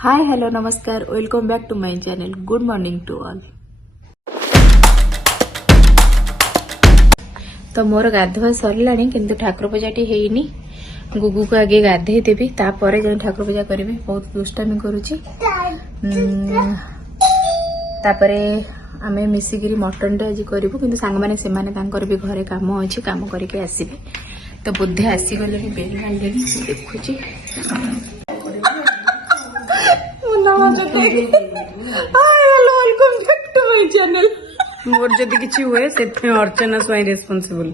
हाय hello नमस्कार welcome back to my channel good morning to all. तो मोर गाधुआ सरला किंतु ठाकुर पूजाटी हैनी। गुगु को आगे गाधे देवी तापर जो ठाकुर पूजा करी। बहुत दुष्टामी करुची। तापरे आमे मिसिकिरी मटन टा आज करूँ कि सांग मैंने से भी घरे काम अच्छी काम करके आसबे। तो बुद्धे आसीगले बेल मारे देखुची मोर जदि किछि हुए से अर्चना स्वाई रेस्पोंसिबल।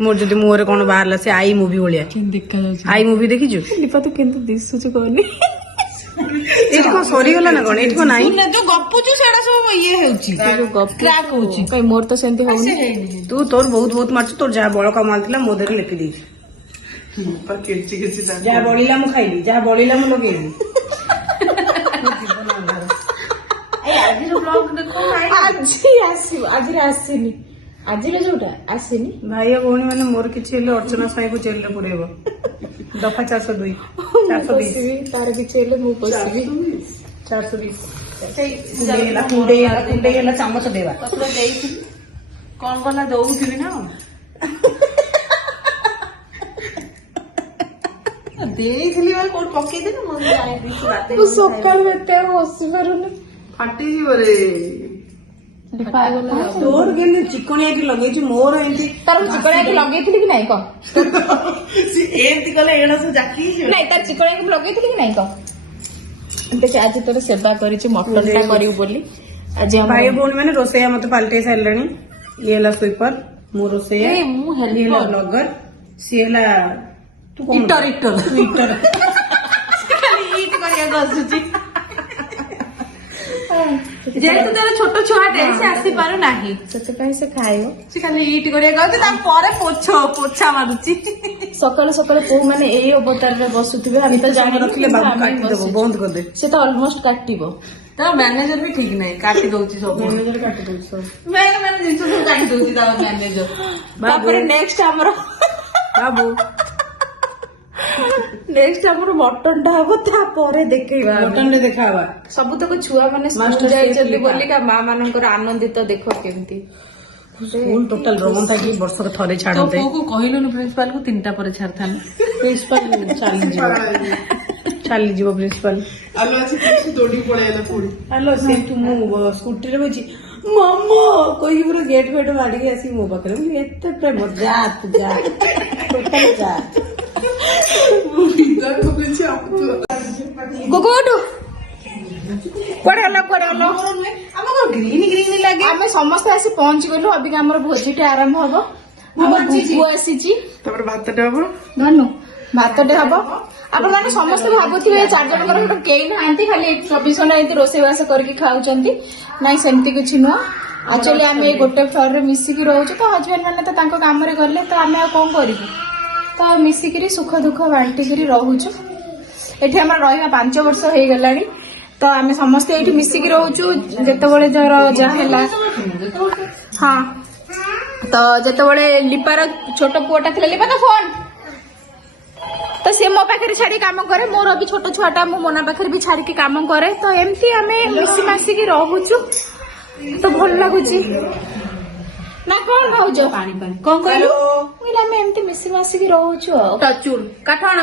मोर जदि मुहरे कोन बाहरला से आई मूवी भलिया देखा जाउची। आई मूवी देखिजु दीपा तो केंतु दिसुची कोनी एठी को सरी गला ना कोन एठी को नाही ना जो गपुचु सेडा सब ये हेउची जो गप क्रैक होउची कई मोर तो सेंती होउनी। तू तोर बहुत बहुत मारछ तोर जा बळ का मालथिला मोदरे लेखि दी पर केची केची जा बळीला मु खाइली जा बळीला मु लगेली आज जो ब्लॉग देखो नाही आज आसीनी आज जोटा आसीनी भाई भौणी माने मोर किछि हेले अर्चना स्वाई को जेल ले पुरेबो दफा 402 420 तार किछि हेले मु बसिबी 420 कुंडे चामच देवा कौन कला दउथिबी ना ଦେଇଥିଲି ବା କୋଉ ପକେଇ ଦେନ ମୁଁ ଜାଣି ଦେଇଛି ରାତେ तू सकाळ बेते हसी पारुनी ଫାଟି ଯିବ रे पागल तोर केने चिकनिया की लगेछि मोर एंती तार चिकणिया के लगेइथिली कि नाही क सी एंती कले एणा से जाकी नाही तार चिकणिया के लगेइथिली कि नाही क देख आज तोर सेवा करिछि मटन टा करिउ बोली आज हम भाई भौणी माने रोसैया मते पाल्टे सारलणी ये हला स्वीपर मु रोसैया ए मु ये हला ब्लॉगर सी हला तू कोन इटर इटर इटर खाली इट करिया गसुची जेहेतु तार छोट छुआटे से आसी पारु नाही सच कहीं से खायो से खाली इट करिया गसु ता परे पोछा मारुची सकाळ सकाळ पो माने एई अवतार रे बसुथिबे हम तो जानि रखले बाबू काटी देबो बंद कर दे से तो ऑलमोस्ट काटिबो। तार मैनेजर भी ठीक नहीं काटी दउची सब मैनेजर काटी दउ सब मैंने जिंस सब काटी दउची ता मैनेजर तापर नेक्स्ट हमरो बाबू नेक्स्ट हमरो मटन टा हबो तापर देखैबा मटन ले देखावा सब तक छुआ माने स्कूल मास्टर जाय शेफ जल्दी लिखा। बोली का मां मानकर आनंदित देखो केमती स्कूल टोटल रमन था कि वर्ष को थरे तो छाड़ते को कहलो प्रिंसिपल को तीनटा पर छाड़थान प्रिंसिपल चाली जीव प्रिंसिपल आलो अछि किछ दौड़ी पळेला पुरी हेलो से तू मु स्कूटी रे बची मम्मा कोई पूरा गेट फेट माडी के आसी मो पाखरे मु एते प्रेम जा तू जा टोटल जा भीतर को किछ गोगोटू कोड़े हलो हमको ग्रीन ग्रीन लागे आमे समस्त आसी पहुंच गलु अभी हमर भोजीटे आरंभ हबो हमर गुगु आसीची तपर भातटे हबो धनु भातटे हबो आपण माने समस्त भाबुथिबे चार जनकर गोटे केई नांती खाली 24 घंटा एते रोसे वास करके खाउचंती नाही सेमती किछ न एक्चुअली आमे गोटे फ्लोर रे मिसिकी रहउछ तो हस्बैंड माने तो तांको काम रे करले तो आमे कोन करिबु तो मिसिकी सुख दुख बांटी करी रहउछ। एठी हमर रहिबा 5 वर्ष हे गलानी तो आमे समस्त एठी मिसिकी रहउछु जेतेबेले जर जा हैला हां तो जेतेबेले लिपार छोट पुआटा थिला लिपा तो फोन तो से मो पाखरे छाड़ी काम करे मोर भी छोट छुआटा मो मोना पाखरे भी छाड़ी के काम करे तो एमती आमे मिसी मासी की रहउछु तो भल लागुची ना कोन भाउजो पानी पानी कोन कहलु मिला में एमती मिसी मासी की रहउछु टचुल काठण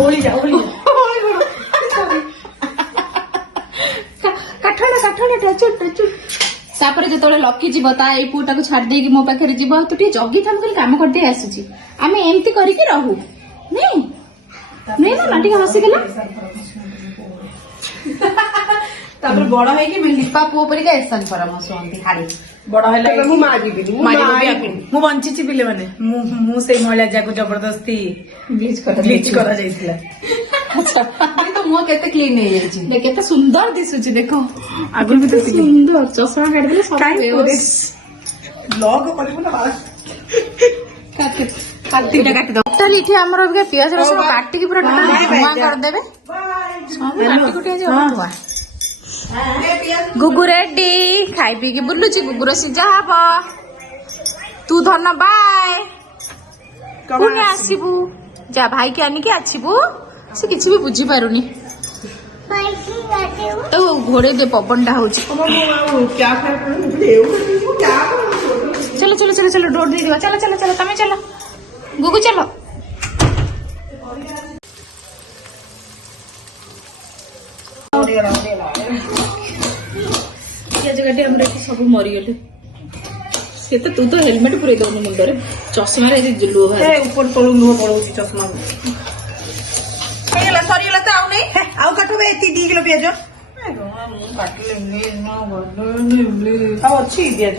ओली जा काठण टचुल तापर जेतोले लकी जीव ता एई पुटा को छाड़ देगी मो पाखरे जीव तो टी जगी थाम कल काम करते आसुची आमे एमती करी के रहू नहीं ना माटी का हसी गेला तापर बड़ है कि लिपा पो परिका एसन परामर्श होंती खाली बड़ है मु मागी बिली मु बंचिची बिले माने मु से महिला जाको जबरदस्ती ग्लिच करा जाइतिला अच्छा नहीं तो मुंह केते क्लीन है जाई छी केते सुंदर दिसुची देखो आगु भी तो सुंदर चश्मा काट देले सब बेहोश ब्लॉग करबो ना बात तीनटा काटी दो टोटल इथे हमर अबे पियाज रसुन काटी के पूरा धुआं कर देबे सब काटी कुटी जे धुआं गुगु रेडी खाई पी के बुल्लुची गुगुर सिजा हबो तू धन बाय पुणे आसीबू जा भाई के आनी के आछिबू से किछि भी बुझी पारुनी तो घोड़े दे पवन टा होची क्या चलो चलो चलो चलो डोर दे दिवा चलो चलो चलो तमे चलो गुगु चलो जगह हमरे सब मरी गले से तो तू तो हेलमेट पुरे दौनु मुंडरे चश्मा रे लुह बाहर ऊपर तलू लुह पड़ोची चश्मा ହେଇଗଲା ସରିଗଲା ତ ଆଉ ନାହିଁ ଆଉ କାଟିବେ ଏତିକି 2 କିଲୋ ପିଆଜ ଆଉ ଅଛି ପିଆଜ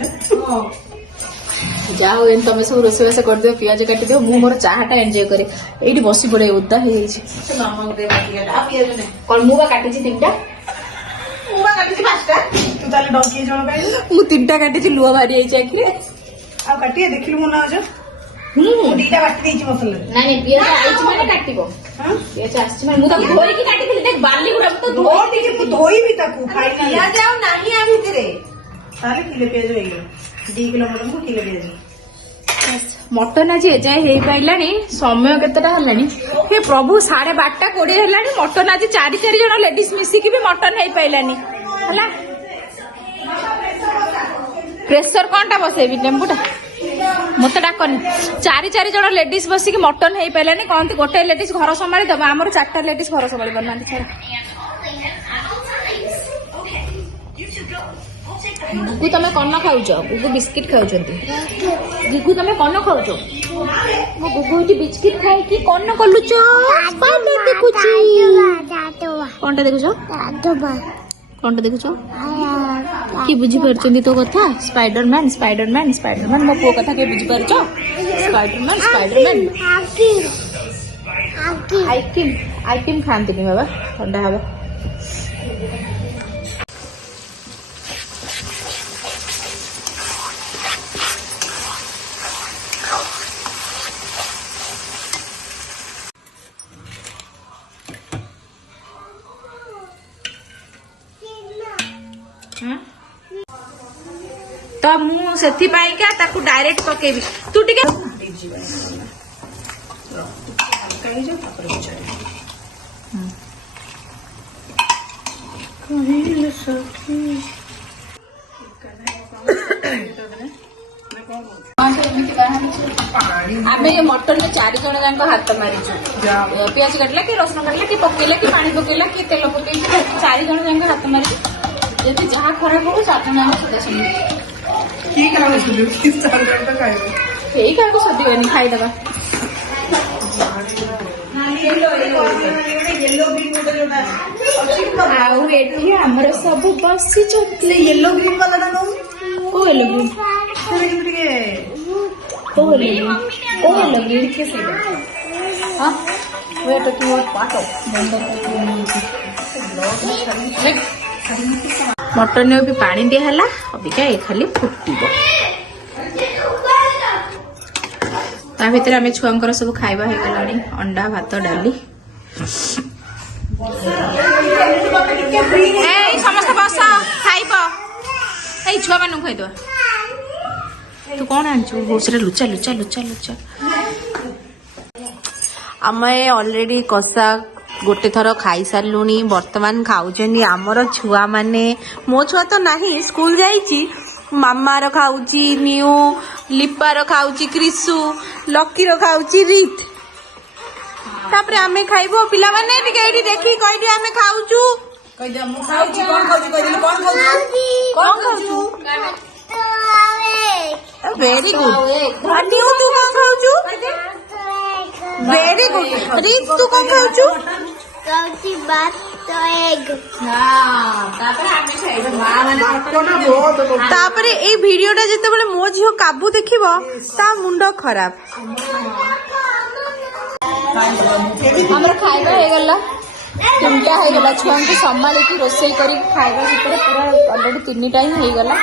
ଯାହା ହଉ ଏମିତି ତମେ ସବୁ ରୋଷେଇବାସ କରିଦିଅ ପିଆଜ କାଟିଦିଅ ମୁଁ ମୋର ଚାହାଟା ଏନ୍ଜୟ କରେ ଏଇଠି ବସି ପଡେ ଓଦା ହେଇଯାଇଛି କଣ ମୁଁ ବା କାଟିଛି 3ଟା ମୁଁ ବା କାଟିଛି 5ଟା ତୁ ତାହେଲେ ଡଙ୍କି ଜଣ ପାଇଁ ମୁଁ 3ଟା କାଟିଛି ଲୁହ ବାହାରି ଯାଇଛି ଆଖିରେ ଆଉ କାଟିଏ ଦେଖିଲୁ ମୋ ନାଁ ମୁଁ 2ଟା ବାଟି ଦେଇଛି ମସଲା ନାଇଁ ପିଆଜ ଆଇଛି ମାନେ କାଟିବ ପିଆଜ ଆସିଛି ମାନେ ମୁଁ ତାକୁ ଧୋଇକି କାଟିଥିଲି ଦେଖ ବାଲି ଗୁଡା ମୁଁ ତ ଟିକେ ମୁଁ ଧୋଇବି ତାକୁ ପିଆଜ ଆଉ ନାହିଁ ଆ ଭିତରେ ତାହେଲେ କିଲୋ ପିଆଜ ହେଇଗଲା 2 କିଲୋ ମଟନକୁ କିଲୋ ପିଆଜ ମଟନ ଆଜି ଏଯାଏ ହେଇପାରିଲାଣି ସମୟ କେତେଟା ହେଲାଣି ହେ ପ୍ରଭୁ 12:30 ହେଲାଣି ମଟନ ଆଜି 4 ଜଣ ଲେଡିଜ ମିଶିକି ବି ମଟନ ହେଇପାରିଲାନି ହେଲା ପ୍ରେସର କଣଟା ବସେଇବି ଲେମ୍ବୁଟା ମତେ ଡାକନି 4 ଜଣ ଲେଡିଜ ବସିକି ମଟନ ହେଇପାରିଲାନି କହନ୍ତି ଗୋଟେ ଲେଡିଜ ଘର ସମ୍ଭାଳି ଦବ ଆମର 4ଟା ଲେଡିଜ ଘର ସମ୍ଭାଳି ପାରୁନାହାନ୍ତି ଗୁଗୁ ତମେ କନ ଖାଉଛ ଗୁଗୁ ବିସ୍କିଟ ଖାଉଛନ୍ତି ଗୁଗୁ ତମେ କନ ଖାଉଛ ମୋ ଗୁଗୁ ଏଠି ବିସ୍କିଟ ଖାଇକି କନ କଲୁଛ ଦେଖୁଛି କଣଟା ଦେଖୁଛ କଣଟା ଦେଖୁଛ କିଏ ବୁଝିପାରୁଛନ୍ତି ତୋ କଥା ସ୍ପାଇଡରମ୍ୟାନ ସ୍ପାଇଡରମ୍ୟାନ ସ୍ପାଇଡରମ୍ୟାନ ମୋ ପୁଅ କଥା କିଏ ବୁଝିପାରୁଛ ସ୍ପାଇଡରମ୍ୟାନ ସ୍ପାଇଡରମ୍ୟାନ ଆଇସ୍କ୍ରିମ୍ ଖାଆନ୍ତିନି ବାବା ଥଣ୍ଡା ହବ तो मु सेथिपाइका ताकू डायरेक्ट पकेबी तू टिके आमे मटन में 4 जन जाक हाथ मारिचु पियाज काटला कि रसुन काटला कि पकेला कि पानी पकेला कि तेल पकेला 4 जन जाक हाथ मारिचु जदि जहाँ खराब हो 4 जन सुधा सुन ठीक है सोधिबनी खाईदबा आउ एठी हमर सब बसी चोटले येलो ग्रीन वाला ना ओ येलो ग्रीन ओ येलो ग्रीन के से हां wait to what part of mutton में भी पानी दिया है अबिका ये खाली फुटिब ता भितर आम छुआ सब खाइबा हो गलानी अंडा भात डाली समस्त बस खाइब ए छुआ मान खाइद तू कौन आनचु बहुत सारा लुचा लुचा लुचा लुचा आम ऑलरेडी कषा गोटे थर खाई सारूनी बर्तमान खाऊछनी आमर छुआ माने मो छुआ तो नहीं स्कूल जाइची मामार खाऊची न्यू लिपार खाऊची क्रिसु लकी रो खाऊची रीत तापरे आमे खाइबो पिला माने टिके एठी देखि कहि दे आमे खाऊचू कहि दे मु खाऊची कोन खाऊची कहि दे कोन खाऊची वेरी गुड न्यू तू कोन खाऊचू वेरी गुड रीत तू कोन खाऊचू तापरे ए वीडियोटा जेतेबेले मो झियो काबू देखिबो ता मुंडो खराब हमर खाइबा हे गला 3टा हे गला छुआ को संभाली की रोसई करी खाइबा भितर पूरा ऑलरेडी 3 टाइम हे गला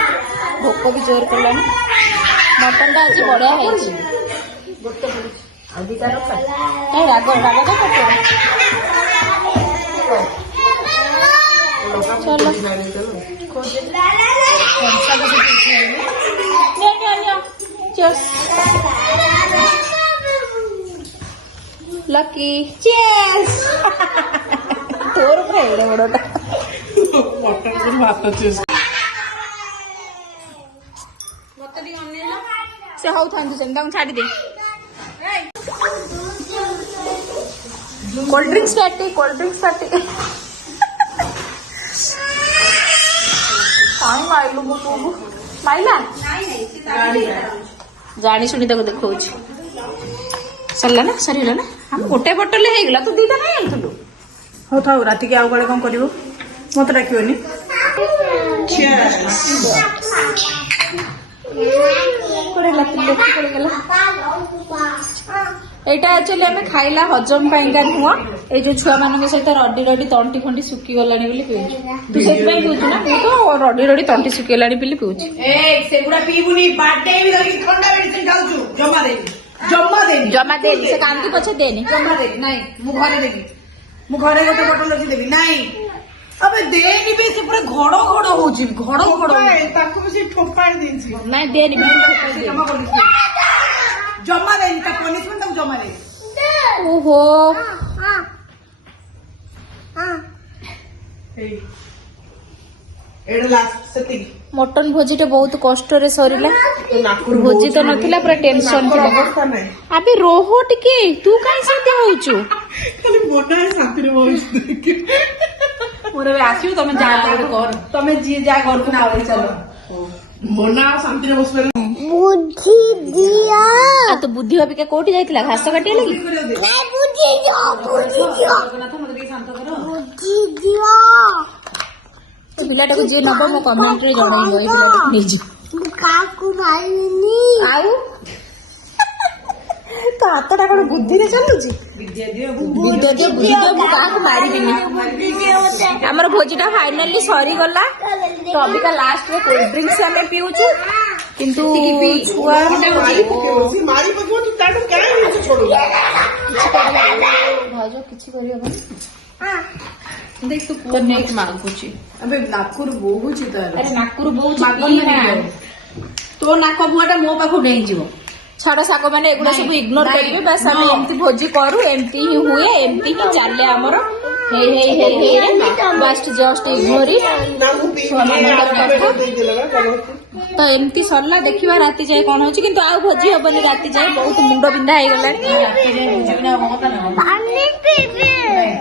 भोक भी जोर करलानी मटन टा आज बढ़िया है अधिकार राग राग तो चलो लकी चीयर्स तोर फ्रेंड ଗୋଡଟା ସେ ହଉଥାନ୍ତୁ ସେମିତି ତାଙ୍କୁ ଛାଡ଼ିଦେ। କୋଲ୍ଡ ଡ୍ରିଙ୍କସ୍ କାଇଁ ମାଇଲୁ ମୋ ପୁଅକୁ? ମାଇଲା ଜାଣି ଶୁଣି ତାକୁ ଦେଖଉଛି। ସରିଲା ନା ସରିଗଲା ନା? ଆମେ ଗୋଟେ ବୋଟଲ ହେଇଗଲା, ତୁ ଦିଟା ନେଇ ଆଇଥିଲୁ। ହଉ ଥାଉ, ରାତିକି ଆଉ କୁଆଡେ କଣ କରିବୁ? ମତେ ଡାକିବନି। এইটা ଆକ୍ଚୁଆଲି ଆମେ ଖାଇଲା ହଜମ ପାଇଁକା ନୁହଁ, ଏଇ ଯୋଉ ଛୁଆ ମାନଙ୍କ ସହିତ ରଡି ରଡି ତଣ୍ଟି ଫଣ୍ଟି ଶୁଖିଗଲାଣି ବୋଲି ପିଉଛୁ। ତୁ ସେଥିପାଇଁ ପିଉଛୁ ନା? ମୁଁ ତ ରଡି ରଡି ତଣ୍ଟି ଶୁଖିଗଲାଣି ବୋଲି ପିଉଛି। ସେଗୁଡା ପିଇବୁନି, ବାଟେଇବି ଧରିକି ଥଣ୍ଡା ମେଡିସିନ ଖାଉଛୁ। ଜମା ଦେନି। ସେ କାନ୍ଦି ପଛେ ଦେନି। ଜମା ଦେବି ନାଇଁ, ମୁଁ ଘରେ ଦେବି। ମୁଁ ଘରେ ଗୋଟେ ବୋଟଲ ରଖି ଦେବି। ନାଇଁ अबे देनी भी से पूरा घोड़ो घोड़ो होची घोड़ो घोड़ो ताको भी से ठोपाड़ देनी नहीं देनी जमा देनी ता पनिशमेंट तक जमा दे ओहो एडा लास्ट सेटिंग मटन भोजी बहुत कष्ट रे सरीला भोजी तो नथिला पूरा टेंशन थिला अबे रोहो टिके तू काई सेते होउछु खाली मोना शांति रे होउछु मोरे आसियो तमे जा कर तमे जी जा घर को ना आवे चलो मोना शांति रे बसबे बुद्धि दिया आ तो बुद्धि अबे के कोठी जाइतिला घास काटिया लगी नहीं बुद्धि दिया जगन्नाथ मते के शांत करो बुद्धि दिया तो पिलाटा को जे नबो मो कमेंट रे जणाइबो ए पिलाटा निजी काकू मारिनी आउ तो हातटा कोन बुद्धि रे चलुची विद्या दियो बुद्धि मु काकू मारिबिनी हमर भोजीटा फाइनली सरी गला तो अभी का लास्ट में कोल्ड ड्रिंक्स हमें पिउछु किंतु छुआ मारी पको तू ताटो काहे नहीं छोड़ो भाजो किछि करियो देख तू तो नेक्स्ट मांगुची अबे नाकुर बहुची तार अरे नाकुर बहुत तो नाक बुआटा मो पाखु डेई जीवो छाड़ साग मैंने एगुड़ा सब इग्नोर करेंगे बस हम एमती भोजी करू एमती ही हुए एमती ही चले आमर बस जस्ट इग्नोर तो एमती सरला देखिबा राति जाए कौन होची किंतु आ भोजी हबनी राति जाए बहुत मुंड बिंधा हे गलानी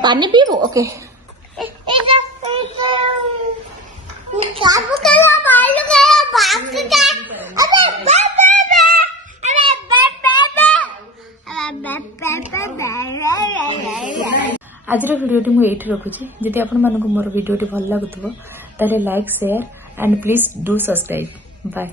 पानी पीबो ओके आज भिडियोटी मुझे रखुची जदि आपण मानक मोर भिडियोटी भल लगुव ताले like share and please do subscribe bye.